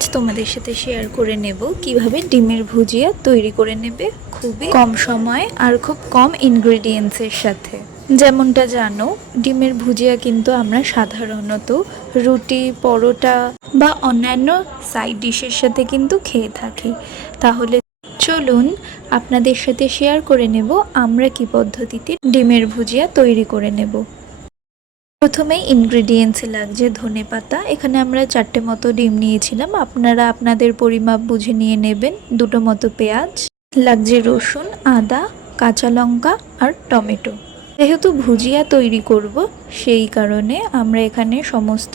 আজ তোমাদের সাথে শেয়ার করে নেব কিভাবে ডিমের ভুজিয়া তৈরি করে নেবে খুবই কম সময়ে আর খুব কম ইনগ্রেডিয়েন্টসের সাথে। যেমনটা জানো, ডিমের ভুজিয়া কিন্তু আমরা সাধারণত রুটি, পরোটা বা অন্যান্য সাইড ডিশের সাথে কিন্তু খেয়ে থাকি। তাহলে চলুন আপনাদের সাথে শেয়ার করে নেব আমরা কি পদ্ধতিতে ডিমের ভুজিয়া তৈরি করে নেব। প্রথমে ইনগ্রেডিয়েন্টসে লাগছে ধনেপাতা। এখানে আমরা 4টে মতো ডিম নিয়েছিলাম, আপনারা আপনাদের পরিমাপ বুঝে নিয়ে নেবেন। 2টো মতো পেঁয়াজ লাগছে, রসুন, আদা, কাঁচা লঙ্কা আর টমেটো। যেহেতু ভুজিয়া তৈরি করব সেই কারণে আমরা এখানে সমস্ত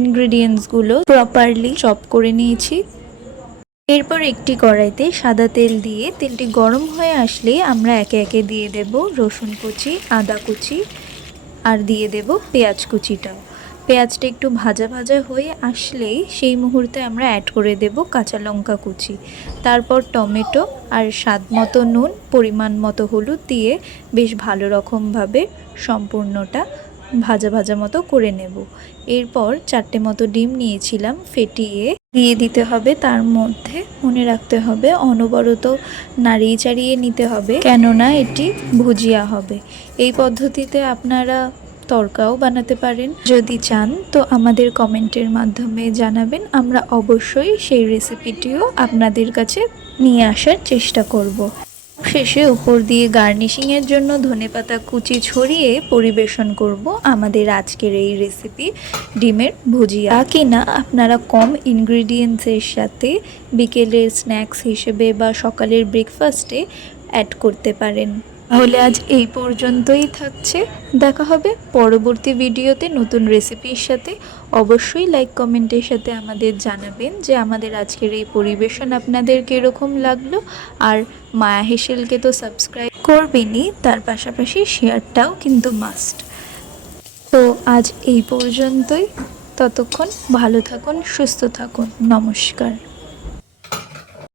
ইনগ্রেডিয়েন্টসগুলো প্রপারলি চপ করে নিয়েছি। এরপর একটি কড়াইতে সাদা তেল দিয়ে তেলটি গরম হয়ে আসলে আমরা একে একে দিয়ে দেব রসুন কুচি, আদা কুচি আর দিয়ে দেব পেঁয়াজ কুচিটাও। পেঁয়াজটা একটু ভাজা ভাজা হয়ে আসলেই সেই মুহূর্তে আমরা অ্যাড করে দেব কাঁচা লঙ্কা কুচি, তারপর টমেটো আর স্বাদ মতো নুন, পরিমাণ মতো হলুদ দিয়ে বেশ ভালো রকমভাবে সম্পূর্ণটা ভাজা ভাজা মতো করে নেব। এরপর 4টে মতো ডিম নিয়েছিলাম, ফেটিয়ে দিয়ে দিতে হবে। তার মধ্যে মনে রাখতে হবে অনবরত নাড়িয়ে চাড়িয়ে নিতে হবে, কেননা এটি ভুজিয়া হবে। এই পদ্ধতিতে আপনারা তড়কাও বানাতে পারেন যদি চান, তো আমাদের কমেন্টের মাধ্যমে জানাবেন, আমরা অবশ্যই সেই রেসিপিটিও আপনাদের কাছে নিয়ে আসার চেষ্টা করব। শেষে উপর দিয়ে গার্নিশিংয়ের জন্য ধনেপাতা কুচি ছড়িয়ে পরিবেশন করব আমাদের আজকের এই রেসিপি ডিমের ভুজিয়া। কিনা আপনারা কম ইনগ্রেডিয়েন্টসের সাথে বিকেলের স্ন্যাক্স হিসেবে বা সকালের ব্রেকফাস্টে অ্যাড করতে পারেন। তাহলে আজ এই পর্যন্তই থাকছে, দেখা হবে পরবর্তী ভিডিওতে নতুন রেসিপির সাথে। অবশ্যই লাইক কমেন্টের সাথে আমাদের জানাবেন যে আমাদের আজকের এই পরিবেশন আপনাদের কীরকম লাগলো। আর মায়া হেসেলকে তো সাবস্ক্রাইব করবেনই, তার পাশাপাশি শেয়ারটাও কিন্তু মাস্ট। তো আজ এই পর্যন্তই, ততক্ষণ ভালো থাকুন, সুস্থ থাকুন, নমস্কার।